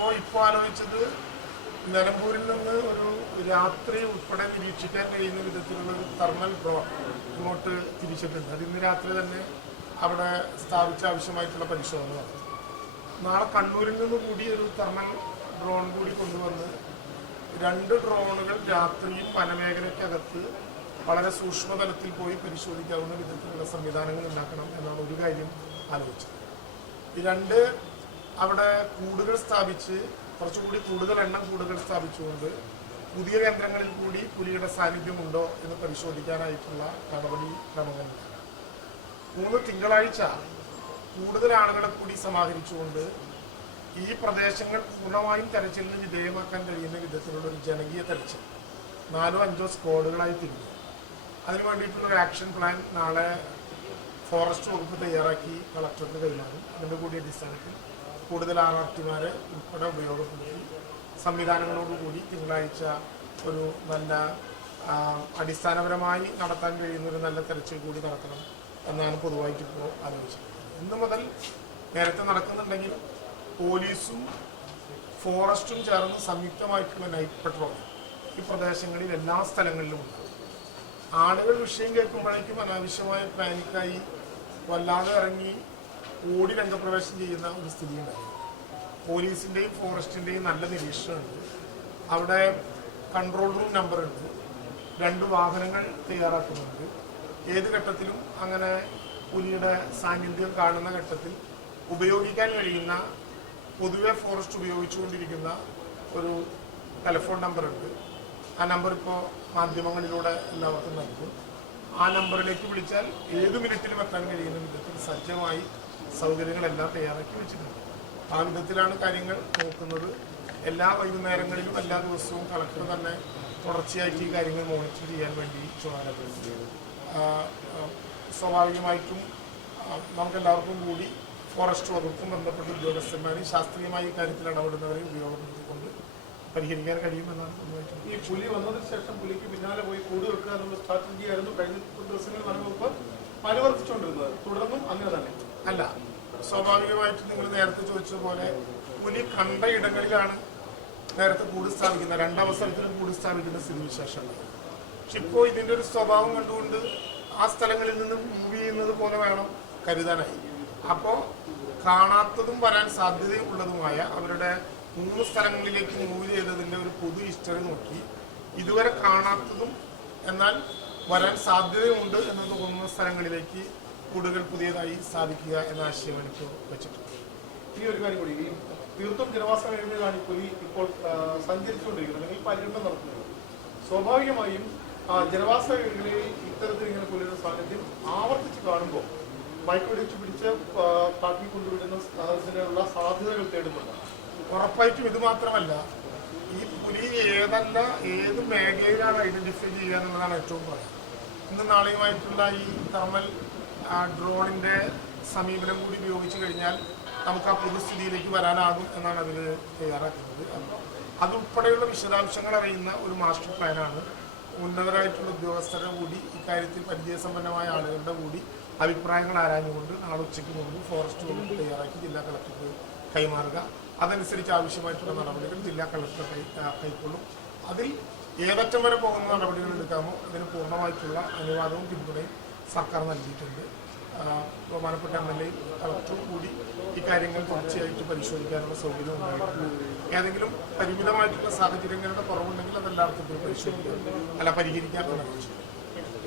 ഇപ്പോൾ ആലോചിച്ചത് നിലമ്പൂരിൽ നിന്ന് ഒരു രാത്രി ഉൾപ്പെടെ നിരീക്ഷിക്കാൻ കഴിയുന്ന വിധത്തിലുള്ള ഒരു തെർമൽ ഡ്രോൺ ഇങ്ങോട്ട് തിരിച്ചിട്ടുണ്ട്. അത് ഇന്ന് രാത്രി തന്നെ അവിടെ സ്ഥാപിച്ച ആവശ്യമായിട്ടുള്ള പരിശോധന നടത്തും. നാളെ കണ്ണൂരിൽ നിന്ന് കൂടി ഒരു തെർമൽ ഡ്രോൺ കൂടി കൊണ്ടുവന്ന് 2 ഡ്രോണുകൾ രാത്രിയും വനമേഖലയ്ക്കകത്ത് വളരെ സൂക്ഷ്മതലത്തിൽ പോയി പരിശോധിക്കാവുന്ന വിധത്തിലുള്ള സംവിധാനങ്ങൾ ഉണ്ടാക്കണം എന്നാണ് ഒരു കാര്യം ആലോചിച്ചത്. ഈ 2 അവിടെ കൂടുകൾ സ്ഥാപിച്ച് കുറച്ചുകൂടി കൂടുതൽ എണ്ണം കൂടുകൾ സ്ഥാപിച്ചുകൊണ്ട് പുതിയ കേന്ദ്രങ്ങളിൽ കൂടി പുലിയുടെ സാന്നിധ്യമുണ്ടോ എന്ന് പരിശോധിക്കാനായിട്ടുള്ള നടപടി ക്രമങ്ങളുണ്ട്. 3 തിങ്കളാഴ്ച കൂടുതൽ ആളുകളെ കൂടി സമാഹരിച്ചുകൊണ്ട് ഈ പ്രദേശങ്ങൾ പൂർണ്ണമായും തെരച്ചിലിന് വിധേയമാക്കാൻ കഴിയുന്ന വിധത്തിലുള്ള ഒരു ജനകീയ തെരച്ചിൽ 4-5 സ്ക്വാഡുകളായി തിരിഞ്ഞു. അതിനു വേണ്ടിയിട്ടുള്ള ഒരു ആക്ഷൻ പ്ലാൻ നാളെ ഫോറസ്റ്റ് വകുപ്പ് തയ്യാറാക്കി കളക്ടർക്ക് കൈമാറും. അതിൻ്റെ കൂടി അടിസ്ഥാനത്തിൽ കൂടുതൽ RRTമാരെ ഉൾപ്പെടെ ഉപയോഗപ്പെടുത്തി സംവിധാനങ്ങളോടുകൂടി തിങ്കളാഴ്ച ഒരു നല്ല അടിസ്ഥാനപരമായി നടത്താൻ കഴിയുന്ന ഒരു നല്ല തെരച്ചിൽ കൂടി നടത്തണം എന്നാണ് പൊതുവായിട്ട് ഇപ്പോൾ ആലോചിച്ചത്. ഇന്ന് മുതൽ നേരത്തെ നടക്കുന്നുണ്ടെങ്കിൽ പോലീസും ഫോറസ്റ്റും ചേർന്ന് സംയുക്തമായിട്ടുള്ള നൈറ്റ് പെട്രോൾ ഈ പ്രദേശങ്ങളിൽ എല്ലാ സ്ഥലങ്ങളിലും ഉണ്ട്. ആളുകൾ വിഷയം കേൾക്കുമ്പോഴേക്കും അനാവശ്യമായ പാനിക്കായി വല്ലാതെ ഇറങ്ങി ഓടി രംഗപ്രവേശം ചെയ്യുന്ന ഒരു സ്ഥിതി ഉണ്ടായി. പോലീസിൻ്റെയും ഫോറസ്റ്റിൻ്റെയും നല്ല നിരീക്ഷണമുണ്ട്. അവിടെ കൺട്രോൾ റൂം നമ്പറുണ്ട്. 2 വാഹനങ്ങൾ തയ്യാറാക്കുന്നുണ്ട്. ഏത് ഘട്ടത്തിലും അങ്ങനെ പുലിയുടെ സാന്നിധ്യം കാണുന്ന ഘട്ടത്തിൽ ഉപയോഗിക്കാൻ കഴിയുന്ന പൊതുവെ ഫോറസ്റ്റ് ഉപയോഗിച്ചുകൊണ്ടിരിക്കുന്ന ഒരു ടെലിഫോൺ നമ്പറുണ്ട്. ആ നമ്പർ ഇപ്പോൾ മാധ്യമങ്ങളിലൂടെ എല്ലാവർക്കും നൽകും. ആ നമ്പറിലേക്ക് വിളിച്ചാൽ ഏത് മിനിറ്റിലും എത്താൻ കഴിയുന്ന വിധത്തിൽ സജ്ജമായി സൗകര്യങ്ങളെല്ലാം തയ്യാറാക്കി വെച്ചിട്ടുണ്ട്. ആ വിധത്തിലാണ് കാര്യങ്ങൾ നോക്കുന്നത്. എല്ലാ വൈകുന്നേരങ്ങളിലും എല്ലാ ദിവസവും കളക്ടർ തന്നെ തുടർച്ചയായിട്ട് ഈ കാര്യങ്ങൾ മോണിറ്റർ ചെയ്യാൻ വേണ്ടി ചുമതലപ്പെടുത്തി. സ്വാഭാവികമായിട്ടും നമുക്കെല്ലാവർക്കും കൂടി ഫോറസ്റ്റ് വകുപ്പും ബന്ധപ്പെട്ട ഉദ്യോഗസ്ഥന്മാരെയും ശാസ്ത്രീയമായി ഈ കാര്യത്തിൽ ഇടപെടുന്നവരെയും ഉപയോഗപ്പെടുത്തിക്കൊണ്ട് പരിഹരിക്കാൻ കഴിയുമെന്നാണ് പൊതുവായിട്ട്. ഈ പുലി വന്നതിന് ശേഷം പുലിക്ക് പിന്നാലെ പോയി കൂട് വെക്കുക എന്നുള്ള സ്ട്രാറ്റജി ആയിരുന്നു കഴിഞ്ഞ ദിവസങ്ങളിൽ വനവകുപ്പ് അനുവർത്തിച്ചുകൊണ്ടിരുന്നത്. തുടർന്നും അങ്ങനെ തന്നെ അല്ല, സ്വാഭാവികമായിട്ടും നിങ്ങൾ നേരത്തെ ചോദിച്ചതുപോലെ പുലി കണ്ട ഇടങ്ങളിലാണ് നേരത്തെ കൂട് സ്ഥാപിക്കുന്നത്. 2 അവസരത്തിലും കൂട് സ്ഥാപിക്കുന്ന സ്ഥിതിവിശേഷമുണ്ട്. പക്ഷെ ഇപ്പോൾ ഇതിൻ്റെ ഒരു സ്വഭാവം കണ്ടുകൊണ്ട് ആ സ്ഥലങ്ങളിൽ നിന്ന് മൂവ് ചെയ്യുന്നത് പോലെ വേണം കരുതാനായി. അപ്പോൾ കാണാത്തതും വരാൻ സാധ്യതയുള്ളതുമായ അവരുടെ 3 സ്ഥലങ്ങളിലേക്ക് മൂവ് ചെയ്തതിൻ്റെ ഒരു പൊതു ഹിസ്റ്ററി നോക്കി ഇതുവരെ കാണാത്തതും എന്നാൽ വരാൻ സാധ്യതയുണ്ട് എന്ന് തോന്നുന്ന സ്ഥലങ്ങളിലേക്ക് കൂടുകൾ പുതിയതായി സ്ഥാപിക്കുക എന്ന ആശയമാണ് ഇപ്പോൾ വെച്ചിട്ടുണ്ട്. ഈ ഒരു കാര്യം കൂടി, ഈ തീർത്തും ജനവാസ മേഖലയിലാണ് ഈ പുലി ഇപ്പോൾ സഞ്ചരിച്ചുകൊണ്ടിരിക്കുന്നത് അല്ലെങ്കിൽ പര്യടനം നടത്തുന്നത്. സ്വാഭാവികമായും ജനവാസ മേഖലയിൽ ഇത്തരത്തിൽ ഇങ്ങനെ പുലിയുടെ സാന്നിധ്യം ആവർത്തിച്ച് കാണുമ്പോൾ മയക്കുവെടിച്ച് പിടിച്ച് കാട്ടിൽ കൊണ്ടുവിടുന്നതിനുള്ള സാധ്യതകൾ തേടുന്നുണ്ട്. ഉറപ്പായിട്ടും ഇത് മാത്രമല്ല, ഈ പുലി ഏത് മേഖലയിലാണ് ഐഡന്റിഫൈ ചെയ്യുക എന്നുള്ളതാണ് ഏറ്റവും പറയാം. ഇന്ന് നാളെയുമായിട്ടുള്ള ഈ തെർമൽ ഡ്രോണിന്റെ സമീപനം കൂടി ഉപയോഗിച്ച് കഴിഞ്ഞാൽ നമുക്ക് ആ പൊതുസ്ഥിതിയിലേക്ക് വരാനാകും എന്നാണ് അതിൽ തയ്യാറാക്കുന്നത്. അതുൾപ്പെടെയുള്ള വിശദാംശങ്ങൾ അറിയുന്ന ഒരു മാസ്റ്റർ പ്ലാനാണ് ഉന്നതരായിട്ടുള്ള ഉദ്യോഗസ്ഥരുടെ കൂടി ഇക്കാര്യത്തിൽ പരിചയസമ്പന്നമായ ആളുകളുടെ കൂടി അഭിപ്രായങ്ങൾ ആരാഞ്ഞുകൊണ്ട് നാളെ ഉച്ചയ്ക്ക് മുമ്പ് ഫോറസ്റ്റ് വകുപ്പ് തയ്യാറാക്കി ജില്ലാ കളക്ടർക്ക് കൈമാറുക. അതനുസരിച്ച് ആവശ്യമായിട്ടുള്ള നടപടികൾ ജില്ലാ കളക്ടർ കൈക്കൊള്ളും. അതിൽ ഏതറ്റം വരെ പോകുന്ന നടപടികൾ എടുക്കാമോ അതിന് പൂർണ്ണമായിട്ടുള്ള അനുവാദവും പിന്തുണയും സർക്കാർ നൽകിയിട്ടുണ്ട്. ബഹുമാനപ്പെട്ട MLA കളക്ടറും കൂടി ഇക്കാര്യങ്ങൾ തുടർച്ചയായിട്ട് പരിശോധിക്കാനുള്ള സൗകര്യം ഉണ്ടായിട്ടുണ്ട്. ഏതെങ്കിലും പരിമിതമായിട്ടുള്ള സാഹചര്യങ്ങളുടെ കുറവുണ്ടെങ്കിൽ അതെല്ലാവർക്കും പരിശോധിക്കാം, പരിഹരിക്കാമെന്നാണ്.